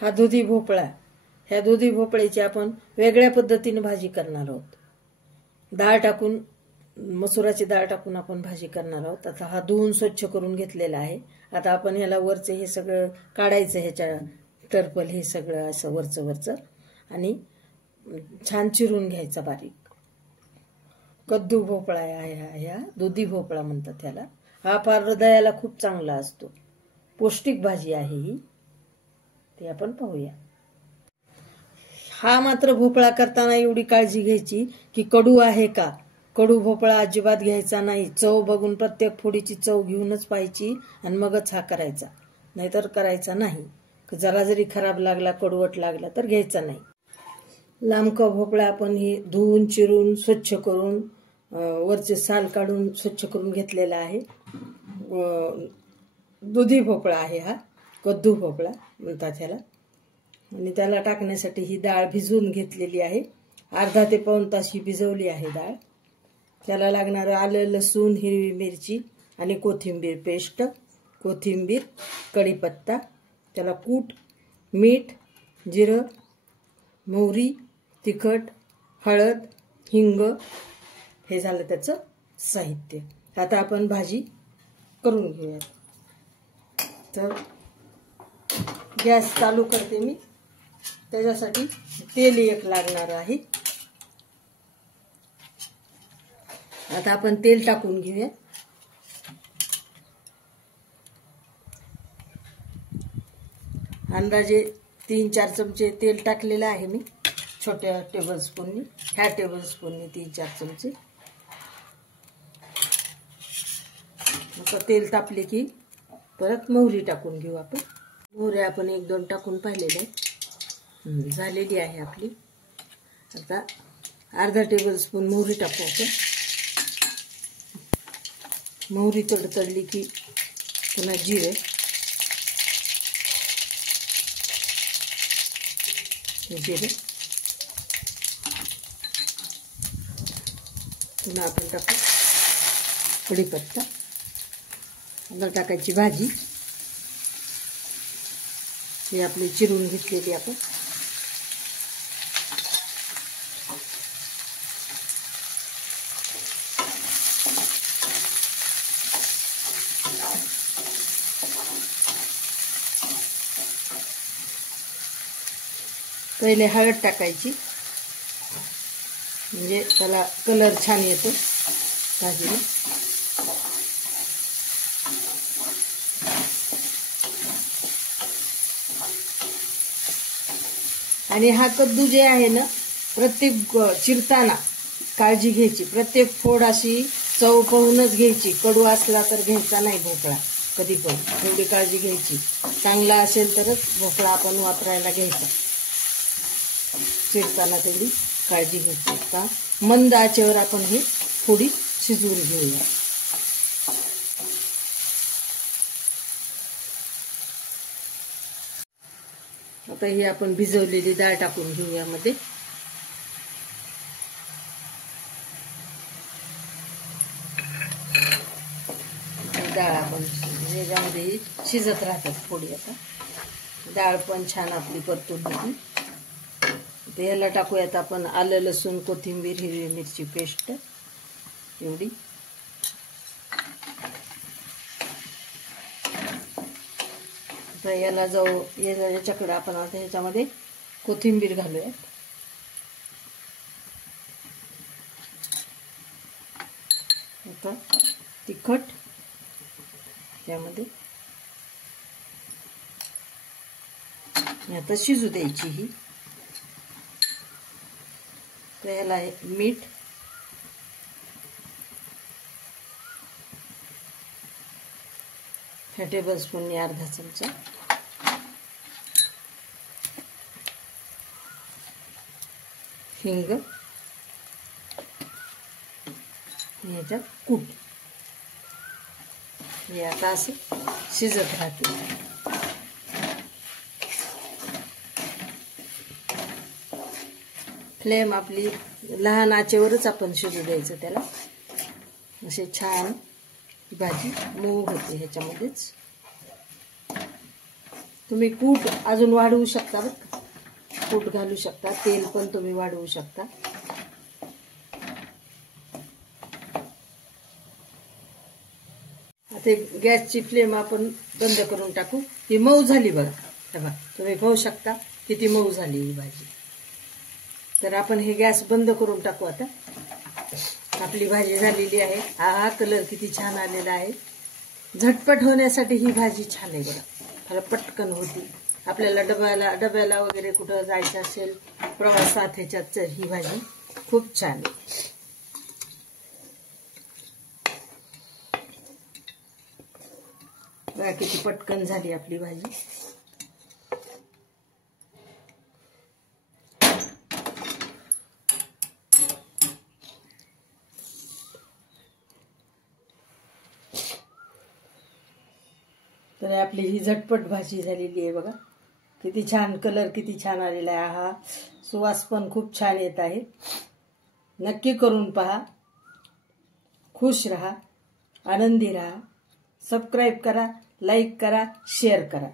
हा दुधी भोपळा. ह्या दुधी भोपळ्याची आपण वेगळ्या पद्धतीने भाजी करणार आहोत. डाळ टाकून, मसुराची डाळ टाकून आपण भाजी करणार आहोत. आता हा धुवून स्वच्छ करून घेतलेला आहे. आता आपण ह्याला वरचं हे सगळं काढायचं, ह्याच्या टर्पल हे सगळं असं वरचं आणि छान चिरून घ्यायचा बारीक. कद्दू भोपळा आहे ह्या दुधी भोपळा म्हणतात ह्याला. हा फार हृदयाला खूप चांगला असतो. पौष्टिक भाजी आहे ही, ते आपण पाहूया. हा मात्र भोपळा करताना एवढी काळजी घ्यायची की कडू आहे का. कडू भोपळा अजिबात घ्यायचा नाही. चव बघून प्रत्येक फोडीची चव घेऊनच पाहायची आणि मगच हा करायचा, नाहीतर करायचा नाही. जरा जरी खराब लागला, कडवट लागला तर घ्यायचा नाही. लांबका भोपळा आपण हे धुवून चिरून स्वच्छ करून वरचे साल काढून स्वच्छ करून घेतलेला आहे. दुधी भोपळा आहे हा, कद्दू भोपळा म्हणतात ह्याला. आणि त्याला टाकण्यासाठी ही डाळ भिजवून घेतलेली आहे. अर्धा ते पाऊण तास ही भिजवली आहे डाळ. त्याला लागणारं आलं, लसूण, हिरवी मिरची आणि कोथिंबीर पेस्ट, कोथिंबीर, कढीपत्ता, त्याला कूट, मीठ, जिरं, मोहरी, तिखट, हळद, हिंग, हे झालं त्याचं साहित्य. आता आपण भाजी करून घेऊया. तर गॅस चालू करते मी. त्याच्यासाठी तेल एक लागणार आहे. आता आपण तेल टाकून घेऊया. अंदाजे 3-4 चमचे तेल टाकलेलं आहे मी, छोट्या टेबलस्पूननी. ह्या टेबलस्पूननी 3-4 चमचे. आता तेल तापले की परत मोहरी टाकून घेऊ आपण. मोहरी आपण 1-2 टाकून पाहिलेले आहे, झालेली आहे आपली. आता अर्धा टेबलस्पून मोहरी टाकू आपण. मोहरी तडतडली की पुन्हा जिरे, पुन्हा आपण टाकू कढीपत्ता. आता टाकायची भाजी, ही आपली चिरून घेतलेली आपण. पहिले हळद टाकायची, म्हणजे त्याला कलर छान येतो भाजीला. आणि हा कद्दू जे आहे ना, प्रत्येक चिरताना काळजी घ्यायची. प्रत्येक फोड अशी चव पाहूनच घ्यायची. कडू असला तर घ्यायचा नाही भोपळा कधी पण, एवढी काळजी घ्यायची. चांगला असेल तरच भोपळा आपण वापरायला घ्यायचा. चिरताना तेवढी काळजी घ्यायची. आता मंद आचेवर आपण हे फोडी शिजवून घेऊया. आता ही आपण भिजवलेली डाळ टाकून घेऊ यामध्ये. डाळ आपण याच्यामध्ये शिजत राहतात फोडी. आता डाळ पण छान आपली परतून घेतली. याला टाकूयात आपण आलं, लसूण, कोथिंबीर, हिरवी मिरची पेस्ट एवढी. आता याला याच्याकडे आपण आता ह्याच्यामध्ये कोथिंबीर घालूयात. आता तिखट यामध्ये. आता शिजू द्यायची ही. तर याला मीठ, ह्या टेबलस्पूननी अर्धा चमचा, हिंग, ह्याच्यात कूट. हे आता असं शिजत राहते. फ्लेम आपली लहान आचेवरच आपण शिजू द्यायचं त्याला. असे छान भाजी मऊ होते ह्याच्यामध्येच. तुम्ही कूट अजून वाढवू शकता, बरं का, कूट घालू शकता, तेल पण तुम्ही वाढवू शकता. आता गॅसची फ्लेम आपण बंद करून टाकू. ही मऊ झाली बघा, बघा तुम्ही पाहू शकता किती मऊ झाली ही भाजी. तर आपण हे गॅस बंद करून टाकू. आता आपली भाजी झालेली आहे. हा कलर किती छान आलेला आहे. झटपट होण्यासाठी ही भाजी छान आहे बघा, फार पटकन होती. आपल्याला डब्याला वगैरे कुठं जायचं असेल प्रवासात, ह्याच्यात ही भाजी खूप छान आहे. बघा किती पटकन झाली आपली भाजी. तर आपली ही झटपट भाजी झालेली आहे बघा. किती छान कलर, किती छान आलेला आहे. हा सुवास पण खूप छान येत आहे. नक्की करून पहा. खुश रहा, आनंदी रहा. सबस्क्राईब करा, लाईक करा, शेअर करा.